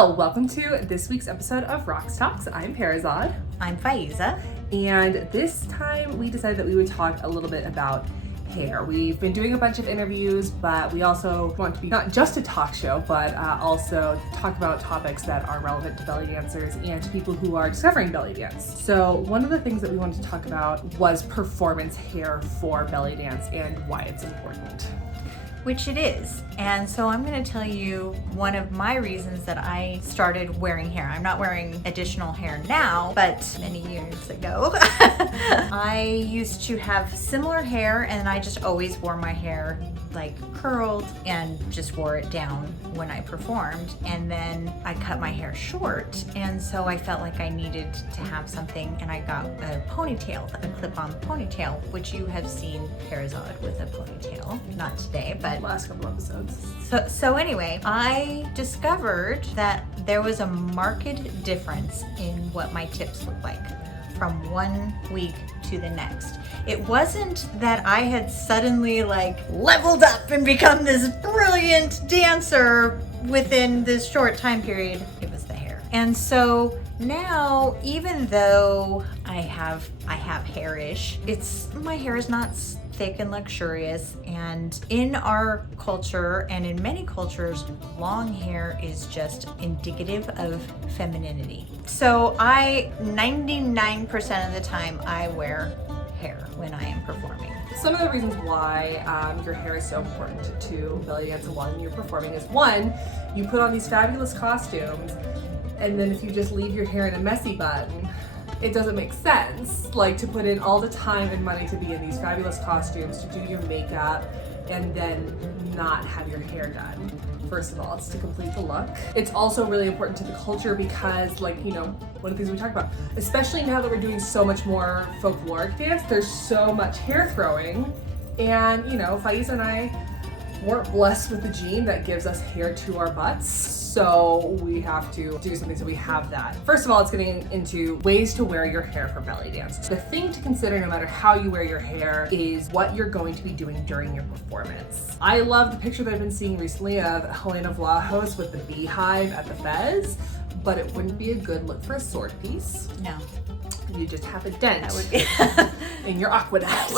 So, welcome to this week's episode of Raqs Talks. I'm Perizaad. I'm Faizeh. And this time we decided that we would talk a little bit about hair. We've been doing a bunch of interviews, but we also want to be not just a talk show, but also talk about topics that are relevant to belly dancers and to people who are discovering belly dance. So one of the things that we wanted to talk about was performance hair for belly dance and why it's important. Which it is. And so I'm going to tell you one of my reasons that I started wearing hair. I'm not wearing additional hair now, but many years ago, I used to have similar hair and I just always wore my hair like curled and just wore it down when I performed. And then I cut my hair short. And so I felt like I needed to have something, and I got a ponytail, a clip-on ponytail, which you have seen Perizaad with a ponytail. Not today, but Last couple episodes. So anyway, I discovered that there was a marked difference in what my tips looked like from 1 week to the next. It wasn't that I had suddenly leveled up and become this brilliant dancer within this short time period. It was the hair. And so now, even though I have hairish, my hair is not thick and luxurious, and in our culture and in many cultures, long hair is just indicative of femininity. So 99% of the time I wear hair when I am performing. Some of the reasons why your hair is so important to belly dance and when you're performing is, one, you put on these fabulous costumes, and then if you just leave your hair in a messy bun, it doesn't make sense, to put in all the time and money to be in these fabulous costumes, to do your makeup, and then not have your hair done. First of all, it's to complete the look. It's also really important to the culture because, one of the things we talk about, especially now that we're doing so much more folkloric dance, there's so much hair throwing, and, Faizeh and I weren't blessed with the gene that gives us hair to our butts, so we have to do something so we have that. First of all, it's getting into ways to wear your hair for belly dance. The thing to consider no matter how you wear your hair is what you're going to be doing during your performance. I love the picture that I've bbeen seeing recently of Helena Vlahos with the beehive at the Fez, but it wouldn't be a good look for a sword piece. No. You just have a dent That would be in your aqueduct.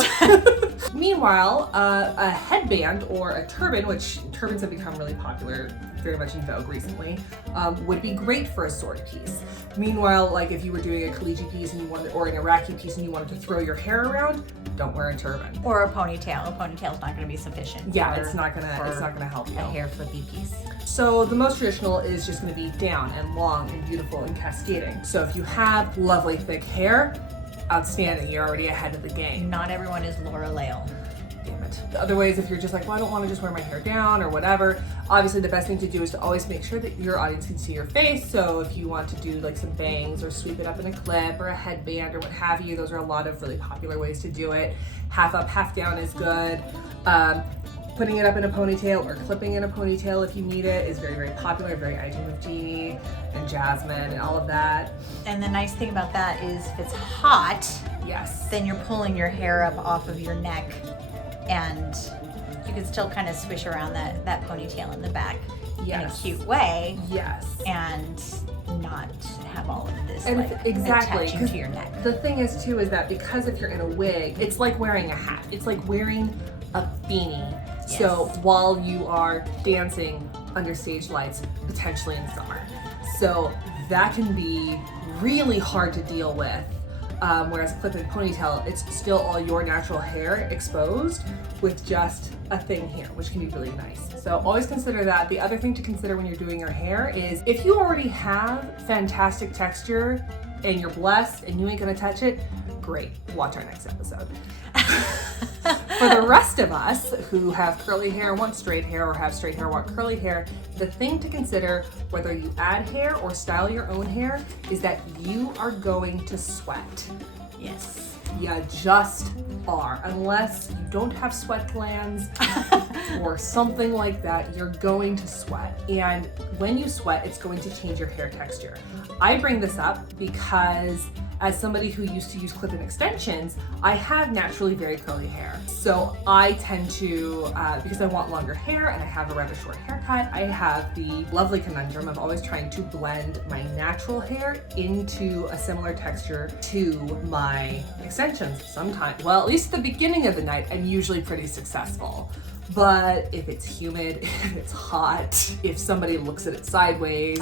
Meanwhile, a headband or a turban, which turbans have become really popular, very much in vogue recently, would be great for a sword piece. Meanwhile, if you were doing a Khaliji piece or an Iraqi piece and you wanted to throw your hair around, don't wear a turban. or a ponytail. A ponytail's not going to be sufficient. Yeah, for- it's not gonna help you. a hair flippy piece. So the most traditional is just going to be down and long and beautiful and cascading. So if you have lovely thick hair, outstanding. You're already ahead of the game. Not everyone is Laura Lale. Damn it. The other ways, if you're just I don't want to just wear my hair down or whatever, obviously the best thing to do is to always make sure that your audience can see your face. So if you want to do some bangs or sweep it up in a clip or a headband or what have you, those are a lot of really popular ways to do it. Half up, half down is good. Putting it up in a ponytail or clipping in a ponytail if you need it is very, very popular, very item of Jeannie and Jasmine and all of that. And the nice thing about that is if it's hot, Yes. then you're pulling your hair up off of your neck, and you can still kind of swish around that ponytail in the back in a Yes. cute way, Yes. and not have all of this And exactly, attaching to your neck. The thing is too is that because if you're in a wig, it's like wearing a hat. It's like wearing a beanie. Yes. So while you are dancing under stage lights, potentially in summer. So that can be really hard to deal with. Whereas a clip and ponytail, it's still all your natural hair exposed with just a thing here, which can be really nice. So always consider that. The other thing to consider when you're doing your hair is if you already have fantastic texture and you're blessed and you ain't gonna touch it, great. Watch our next episode. For the rest of us who have curly hair, want straight hair, or have straight hair, want curly hair, the thing to consider whether you add hair or style your own hair is that you are going to sweat. Yes. You just are. Unless you don't have sweat glands or something like that, you're going to sweat. And when you sweat, it's going to change your hair texture. I bring this up because as somebody who used to use clip-in extensions, I have naturally very curly hair. So I tend to, because I want longer hair and I have a rather short haircut, I have the lovely conundrum of always trying to blend my natural hair into a similar texture to my extensions sometimes. Well, at least at the beginning of the night, I'm usually pretty successful. But if it's humid, if it's hot, if somebody looks at it sideways,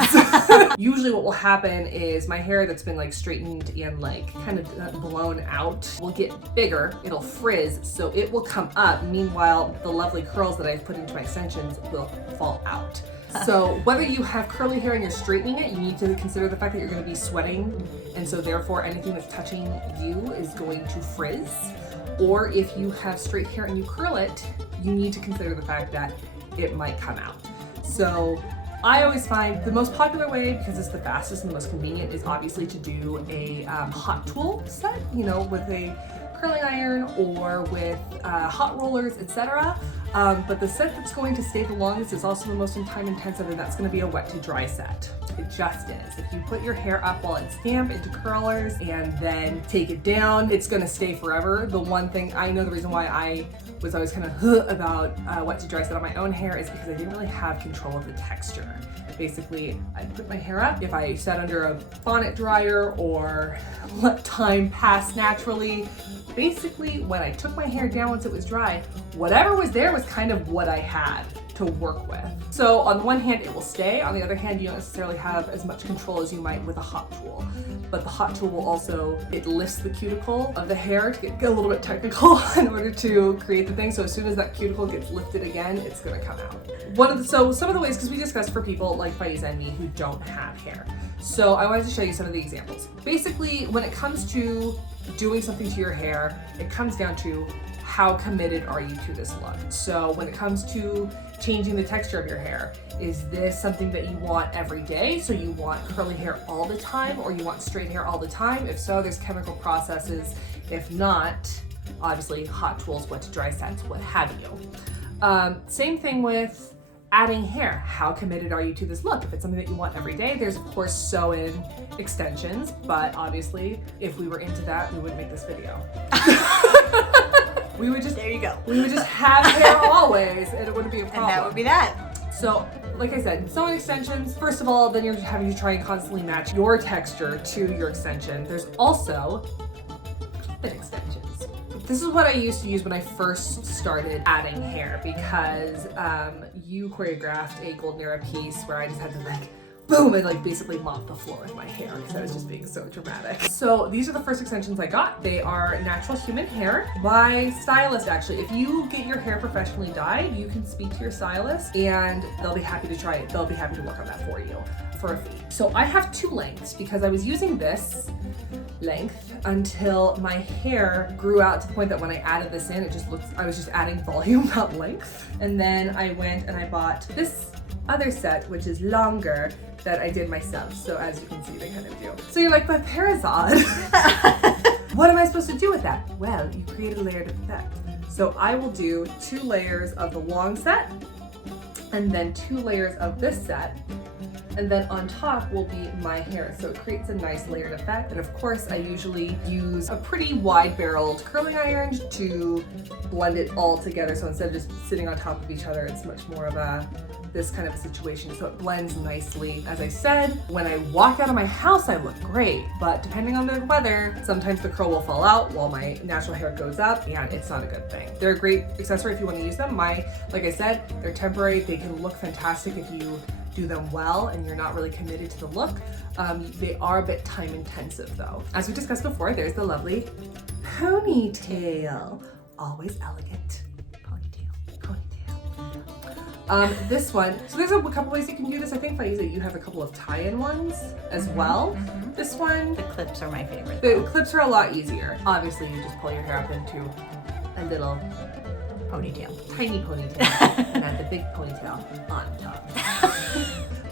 usually what will happen is my hair that's been like straightened and like kind of blown out will get bigger, it'll frizz, so it will come up. Meanwhile, the lovely curls that I've put into my extensions will fall out. So whether you have curly hair and you're straightening it, you need to consider the fact that you're going to be sweating, and so therefore anything that's touching you is going to frizz. Or if you have straight hair and you curl it, you need to consider the fact that it might come out. So I always find the most popular way, because it's the fastest and the most convenient, is obviously to do a hot tool set, you know, with a curling iron or with hot rollers, etc. But the set that's going to stay the longest is also the most time intensive, and that's going to be a wet to dry set. It just is. If you put your hair up while it's damp into curlers and then take it down, it's going to stay forever. The one thing I know, the reason why I was always kind of about wet to dry set on my own hair is because I didn't really have control of the texture. Basically, I'd put my hair up. If I sat under a bonnet dryer or let time pass naturally, basically when I took my hair down once it was dry, whatever was there was kind of what I had to work with. So on the one hand, it will stay. On the other hand, you don't necessarily have as much control as you might with a hot tool. But the hot tool will also, it lifts the cuticle of the hair, to get a little bit technical, in order to create the thing. So as soon as that cuticle gets lifted again, it's gonna come out. So some of the ways, because we discussed for people like Faizeh and me who don't have hair. So I wanted to show you some of the examples. Basically, when it comes to doing something to your hair, it comes down to how committed are you to this look. So when it comes to changing the texture of your hair, is this something that you want every day? So you want curly hair all the time, or you want straight hair all the time? If so, there's chemical processes. If not, obviously hot tools, wet to dry sets, what have you. Same thing with adding hair. How committed are you to this look? If it's something that you want every day, there's of course sew-in extensions, but obviously if we were into that, we wouldn't make this video. There you go. We would just have hair always, and it wouldn't be a problem. And that would be that. So, like I said, sewing extensions, first of all, then you're having to try and constantly match your texture to your extension. There's also clip-in extensions. This is what I used to use when I first started adding hair, because you choreographed a Golden Era piece where I just had to like boom, and like basically mop the floor with my hair because I was just being so dramatic. So these are the first extensions I got. They are natural human hair. My stylist, actually, if you get your hair professionally dyed, you can speak to your stylist and they'll be happy to try it. They'll be happy to work on that for you for a fee. So I have two lengths because I was using this length until my hair grew out to the point that when I added this in, I was just adding volume, not length. And then I went and I bought this other set, which is longer, that I did myself. So as you can see, they kind of do. So you're like, but Perizaad, what am I supposed to do with that? Well, you create a layered effect. So I will do 2 layers of the long set and then 2 layers of this set. And then on top will be my hair. So it creates a nice layered effect. And of course, I usually use a pretty wide-barreled curling iron to blend it all together. So instead of just sitting on top of each other, it's much more of this kind of a situation, so it blends nicely. As I said, when I walk out of my house, I look great, but depending on the weather, sometimes the curl will fall out while my natural hair goes up, and it's not a good thing. They're a great accessory if you want to use them. Like I said, they're temporary. They can look fantastic if you do them well and you're not really committed to the look. They are a bit time intensive though. As we discussed before, there's the lovely ponytail. Always elegant. This one, so there's a couple ways you can do this. I think Faizeh, you have a couple of tie-in ones as well. Mm-hmm. This one, the clips are my favorite. The clips are a lot easier. Obviously, you just pull your hair up into a little ponytail, tiny ponytail, and add the big ponytail on top.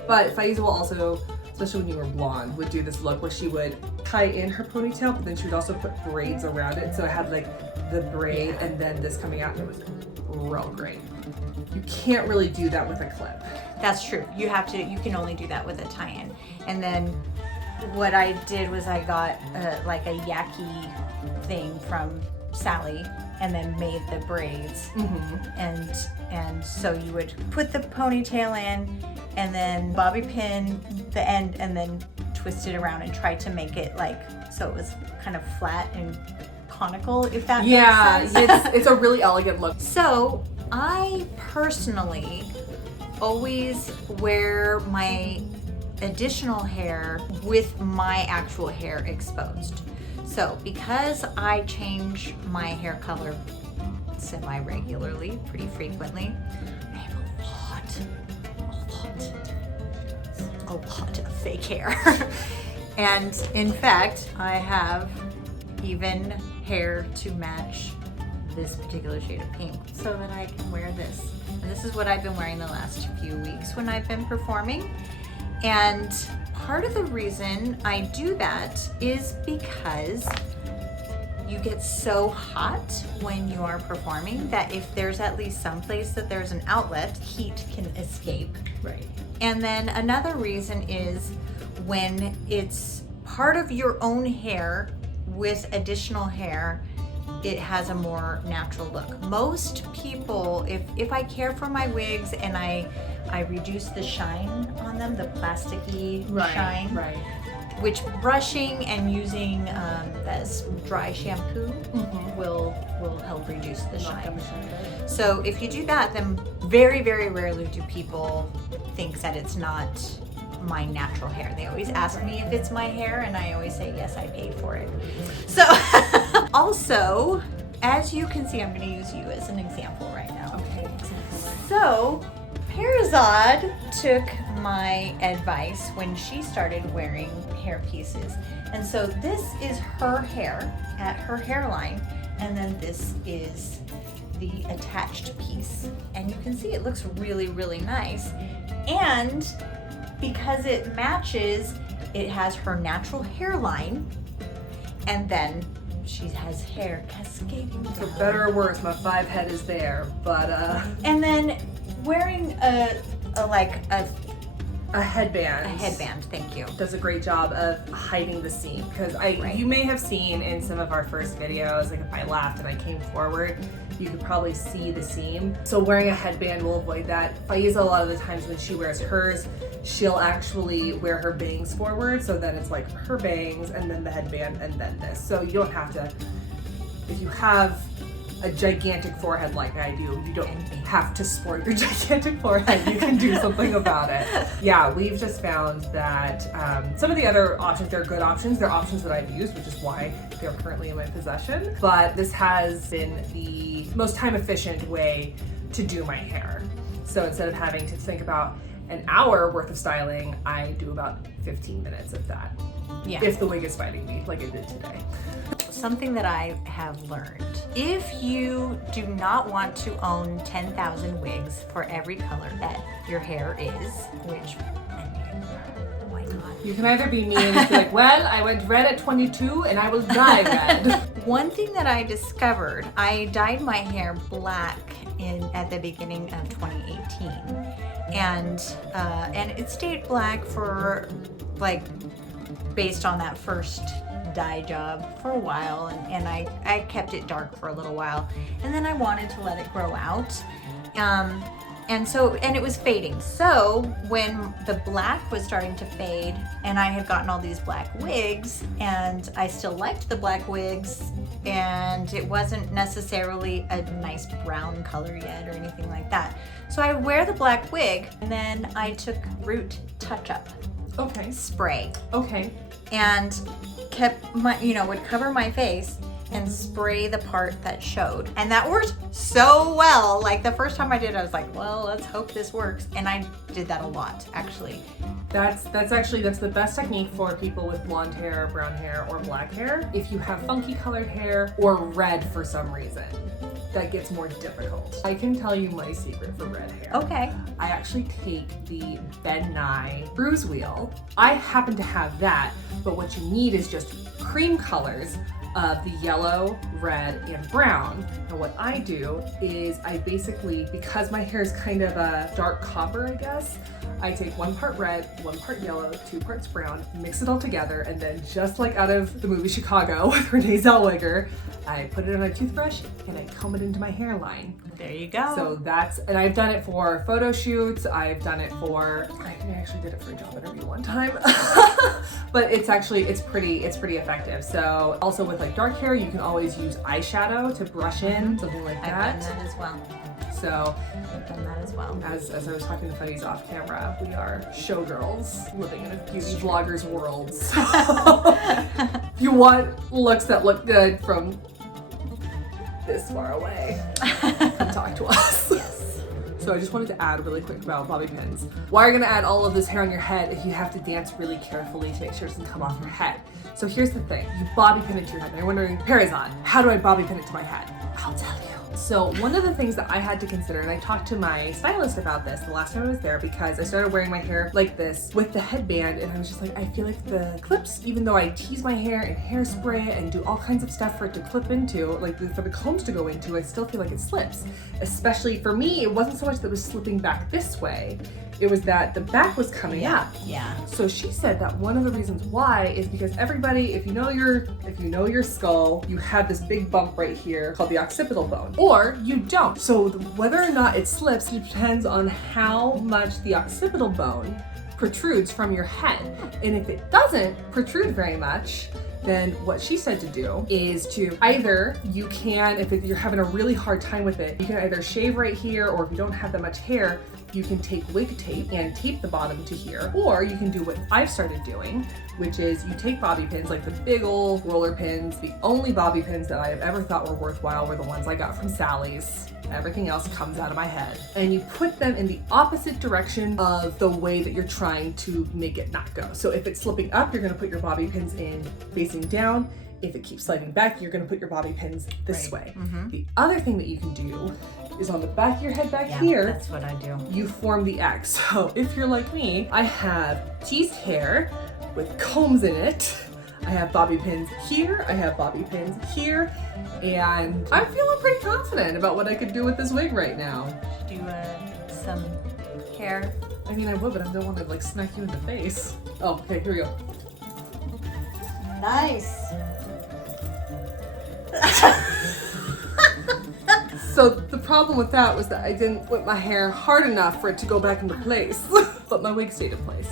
But Faizeh will also, especially when you were blonde, would do this look where she would tie in her ponytail, but then she would also put braids around it. So it had like the braid and then this coming out, and it was real great. You can't really do that with a clip. That's true. You can only do that with a tie-in. And then what I did was I got like a yaki thing from Sally and then made the braids. And so you would put the ponytail in and then bobby pin the end and then twist it around and try to make it like so it was kind of flat and conical, if that makes sense. it's a really elegant look. So I personally always wear my additional hair with my actual hair exposed. So because I change my hair color semi-regularly, pretty frequently, I have a lot of fake hair. And in fact, I have even hair to match this particular shade of pink so that I can wear this. And this is what I've been wearing the last few weeks when I've been performing. And part of the reason I do that is because you get so hot when you are performing that if there's at least some place that there's an outlet, heat can escape. Right. And then another reason is when it's part of your own hair with additional hair, it has a more natural look. Most people, if I care for my wigs and I reduce the shine on them, the plasticky shine, which brushing and using this dry shampoo will help reduce the shine. So if you do that, then very, very rarely do people think that it's not my natural hair. They always ask me if it's my hair and I always say yes, I paid for it. So also, as you can see, I'm going to use you as an example right now. Okay. So Perizaad took my advice when she started wearing hair pieces. And so this is her hair at her hairline, and then this is the attached piece. And you can see it looks really, really nice. And because it matches, it has her natural hairline, and then she has hair cascading down. For better or worse, my 5 head is there, but And then wearing a headband. A headband, thank you. Does a great job of hiding the seam, because you may have seen in some of our first videos, like if I laughed and I came forward, you could probably see the seam. So wearing a headband will avoid that. Faizeh, a lot of the times when she wears hers, she'll actually wear her bangs forward, so then it's like her bangs and then the headband and then this. So you don't have to, if you have a gigantic forehead like I do, you don't have to sport your gigantic forehead. You can do something about it. Yeah, we've just found that some of the other options, they're good options. They're options that I've used, which is why they're currently in my possession. But this has been the most time efficient way to do my hair. So instead of having to think about an hour worth of styling, I do about 15 minutes of that. Yeah. If the wig is fighting me, like it did today. Something that I have learned. If you do not want to own 10,000 wigs for every color that your hair is, which, oh my God. You can either be me and be like, well, I went red at 22 and I will dye red. One thing that I discovered, I dyed my hair black at the beginning of 2018. And it stayed black for like, based on that first dye job for a while, and I kept it dark for a little while, and then I wanted to let it grow out, and it was fading. So when the black was starting to fade and I had gotten all these black wigs, and I still liked the black wigs, and it wasn't necessarily a nice brown color yet or anything like that, so I would wear the black wig, and then I took root touch-up spray, and kept my, would cover my face and spray the part that showed. And that worked so well. Like the first time I did, I was like, well, let's hope this works. And I did that a lot, actually. That's the best technique for people with blonde hair, brown hair, or black hair. If you have funky colored hair or red for some reason, that gets more difficult. I can tell you my secret for red hair. Okay. I actually take the Ben Nye bruise wheel. I happen to have that, but what you need is just cream colors of the yellow, red, and brown. And what I do is I basically, because my hair is kind of a dark copper, I guess, I take 1 part red, 1 part yellow, 2 parts brown, mix it all together, and then just like out of the movie Chicago with Renee Zellweger, I put it on a toothbrush and I comb it into my hairline. There you go. So that's, and I've done it for photo shoots, I've done it for, I actually did it for a job interview one time. But it's pretty effective. So also with like dark hair, you can always use eyeshadow to brush in, something like that. I've done that as well. So I've done that as well. as I was talking to Faizeh off camera, we are showgirls living in a beauty vloggers world. So if you want looks that look good from this far away, come talk to us. Yes. So I just wanted to add really quick about bobby pins. Why are you gonna add all of this hair on your head if you have to dance really carefully to make sure it doesn't come off your head? So here's the thing, you bobby pin it to your head. Now you're wondering, Perizaad, how do I bobby pin it to my head? I'll tell you. So one of the things that I had to consider, and I talked to my stylist about this the last time I was there, because I started wearing my hair like this with the headband, and I was just like, I feel like the clips, even though I tease my hair and hairspray and do all kinds of stuff for it to clip into, like for the combs to go into, I still feel like it slips. Especially for me, it wasn't so much that it was slipping back this way, it was that the back was coming up. Yeah. So she said that one of the reasons why is because everybody, if you know your skull, you have this big bump right here called the occipital bone, or you don't. So whether or not it slips, it depends on how much the occipital bone protrudes from your head. And if it doesn't protrude very much, then what she said to do is to either, you can, if you're having a really hard time with it, you can either shave right here, or if you don't have that much hair, you can take wig tape and tape the bottom to here, or you can do what I've started doing, which is you take bobby pins, like the big old roller pins. The only bobby pins that I have ever thought were worthwhile were the ones I got from Sally's. Everything else comes out of my head. And you put them in the opposite direction of the way that you're trying to make it not go. So if it's slipping up, you're gonna put your bobby pins in facing down. If it keeps sliding back, you're gonna put your bobby pins this way. Mm-hmm. The other thing that you can do is on the back of your head back Yeah, here, that's what I do. you form the X. So if you're like me, I have teased hair with combs in it. I have bobby pins here, I have bobby pins here, and I'm feeling pretty confident about what I could do with this wig right now. Do some hair. I mean, I would, but I don't want to like smack you in the face. Oh, okay, here we go. Nice. So the problem with that was that I didn't whip my hair hard enough for it to go back into place, but my wig stayed in place.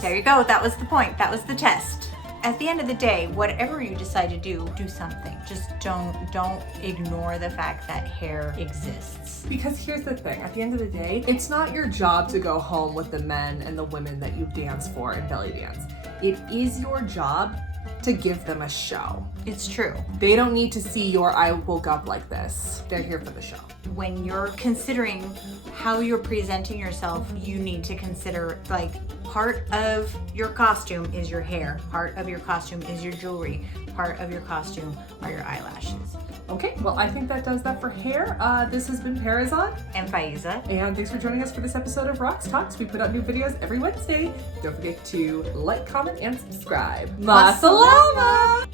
There you go. That was the point. That was the test. At the end of the day, whatever you decide to do something. Just don't ignore the fact that hair exists. Because here's the thing, at the end of the day, it's not your job to go home with the men and the women that you dance for and belly dance. It is your job to give them a show. It's true. They don't need to see your I woke up like this. They're here for the show. When you're considering how you're presenting yourself, you need to consider, like, part of your costume is your hair, part of your costume is your jewelry, part of your costume are your eyelashes. Okay, well, I think that does that for hair. This has been Perizaad. And Faizeh. And thanks for joining us for this episode of Raqs Talks. We put out new videos every Wednesday. Don't forget to like, comment, and subscribe. Ma salama!